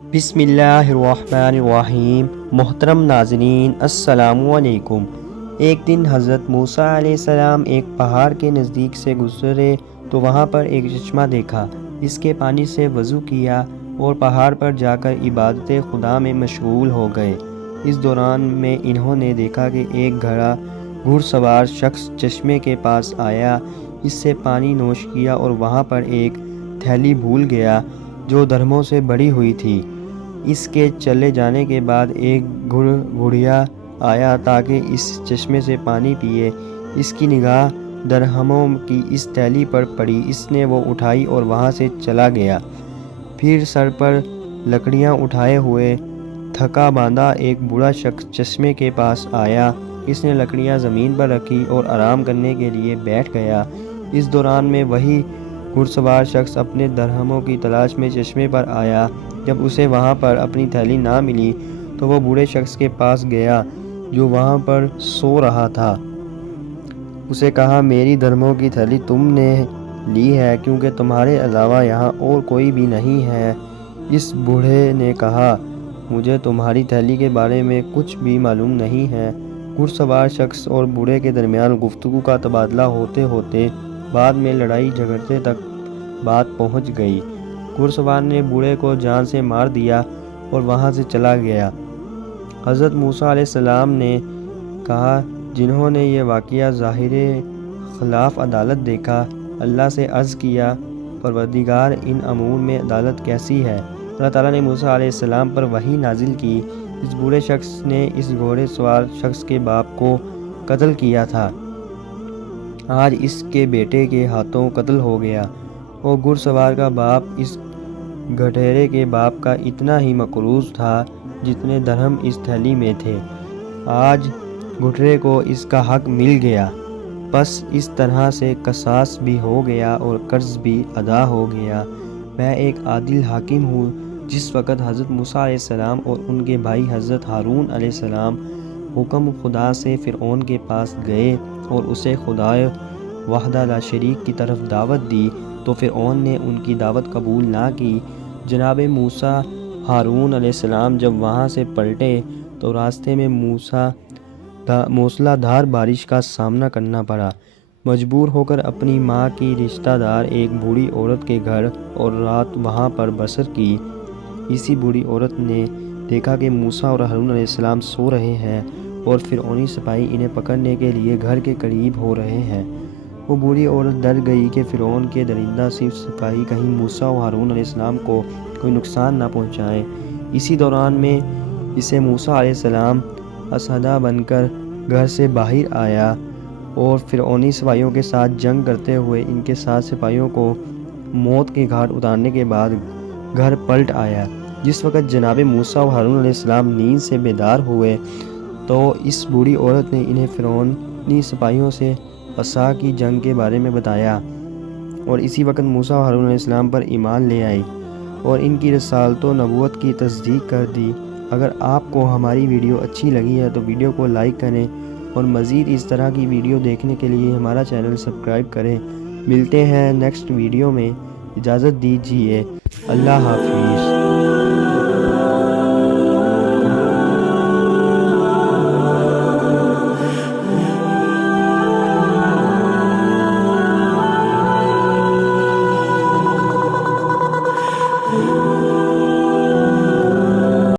بسم اللہ الرحمن الرحیم۔ محترم ناظرین السلام علیکم۔ ایک دن حضرت موسیٰ علیہ السلام ایک پہاڑ کے نزدیک سے گزرے تو وہاں پر ایک چشمہ دیکھا۔ اس کے پانی سے وضو کیا اور پہاڑ پر جا کر عبادت خدا میں مشغول ہو گئے۔ اس دوران میں انہوں نے دیکھا کہ ایک گھڑ سوار شخص چشمے کے پاس آیا، اس سے پانی نوش کیا اور وہاں پر ایک تھیلی بھول گیا جو درہموں سے بھری ہوئی تھی۔ اس کے چلے جانے کے بعد ایک گھڑیا آیا تاکہ اس چشمے سے پانی پیے۔ اس کی نگاہ درہموں کی اس تھیلی پر پڑی، اس نے وہ اٹھائی اور وہاں سے چلا گیا۔ پھر سر پر لکڑیاں اٹھائے ہوئے تھکا باندھا ایک بوڑھا شخص چشمے کے پاس آیا، اس نے لکڑیاں زمین پر رکھی اور آرام کرنے کے لیے بیٹھ گیا۔ اس دوران میں وہی گھڑسوار شخص اپنے درہموں کی تلاش میں چشمے پر آیا۔ جب اسے وہاں پر اپنی تھیلی نہ ملی تو وہ بوڑھے شخص کے پاس گیا جو وہاں پر سو رہا تھا۔ اسے کہا، میری درہموں کی تھیلی تم نے لی ہے کیونکہ تمہارے علاوہ یہاں اور کوئی بھی نہیں ہے۔ اس بوڑھے نے کہا، مجھے تمہاری تھیلی کے بارے میں کچھ بھی معلوم نہیں ہے۔ گھڑسوار شخص اور بوڑھے کے درمیان گفتگو کا تبادلہ ہوتے ہوتے بعد میں لڑائی جھگڑے تک بات پہنچ گئی۔ گھڑسوار نے بوڑھے کو جان سے مار دیا اور وہاں سے چلا گیا۔ حضرت موسیٰ علیہ السلام نے کہا، جنہوں نے یہ واقعہ ظاہر خلاف عدالت دیکھا، اللہ سے عرض کیا، پروردگار، ان امور میں عدالت کیسی ہے؟ اللہ تعالیٰ نے موسیٰ علیہ السلام پر وحی نازل کی، اس بوڑھے شخص نے اس گھوڑے سوار شخص کے باپ کو قتل کیا تھا، آج اس کے بیٹے کے ہاتھوں قتل ہو گیا۔ اور گھڑسوار کا باپ اس گدھے کے باپ کا اتنا ہی مقروض تھا جتنے درہم اس تھیلی میں تھے، آج گدھے کو اس کا حق مل گیا۔ بس اس طرح سے قصاص بھی ہو گیا اور قرض بھی ادا ہو گیا۔ میں ایک عادل حاکم ہوں۔ جس وقت حضرت موسیٰ علیہ السلام اور ان کے بھائی حضرت ہارون علیہ السلام حکم خدا سے فرعون کے پاس گئے اور اسے خدائے وحدہ لا شریک کی طرف دعوت دی تو فرعون نے ان کی دعوت قبول نہ کی۔ جناب موسیٰ ہارون علیہ السلام جب وہاں سے پلٹے تو راستے میں موسلا دھار بارش کا سامنا کرنا پڑا۔ مجبور ہو کر اپنی ماں کی رشتہ دار ایک بوڑھی عورت کے گھر اور رات وہاں پر بسر کی۔ اسی بوڑھی عورت نے دیکھا کہ موسیٰ اور ہارون علیہ السلام سو رہے ہیں اور فرعونی سپاہی انہیں پکڑنے کے لیے گھر کے قریب ہو رہے ہیں۔ وہ بوڑھی عورت ڈر گئی کہ فرعون کے درندہ سپاہی کہیں موسیٰ اور ہارون علیہ السلام کو کوئی نقصان نہ پہنچائیں۔ اسی دوران میں اسے موسیٰ علیہ السلام اسودہ بن کر گھر سے باہر آیا اور فرعونی سپاہیوں کے ساتھ جنگ کرتے ہوئے ان کے ساتھ سپاہیوں کو موت کے گھاٹ اتارنے کے بعد گھر پلٹ آیا۔ جس وقت جناب موسیٰ اور ہارون علیہ السلام نیند سے بیدار ہوئے تو اس بوڑھی عورت نے انہیں فرعونی سپاہیوں سے عصا کی جنگ کے بارے میں بتایا اور اسی وقت موسیٰ اور ہارون علیہ السلام پر ایمان لے آئی اور ان کی رسالت و نبوت کی تصدیق کر دی۔ اگر آپ کو ہماری ویڈیو اچھی لگی ہے تو ویڈیو کو لائک کریں اور مزید اس طرح کی ویڈیو دیکھنے کے لیے ہمارا چینل سبسکرائب کریں۔ ملتے ہیں نیکسٹ ویڈیو میں، اجازت دیجیے، اللہ حافظ۔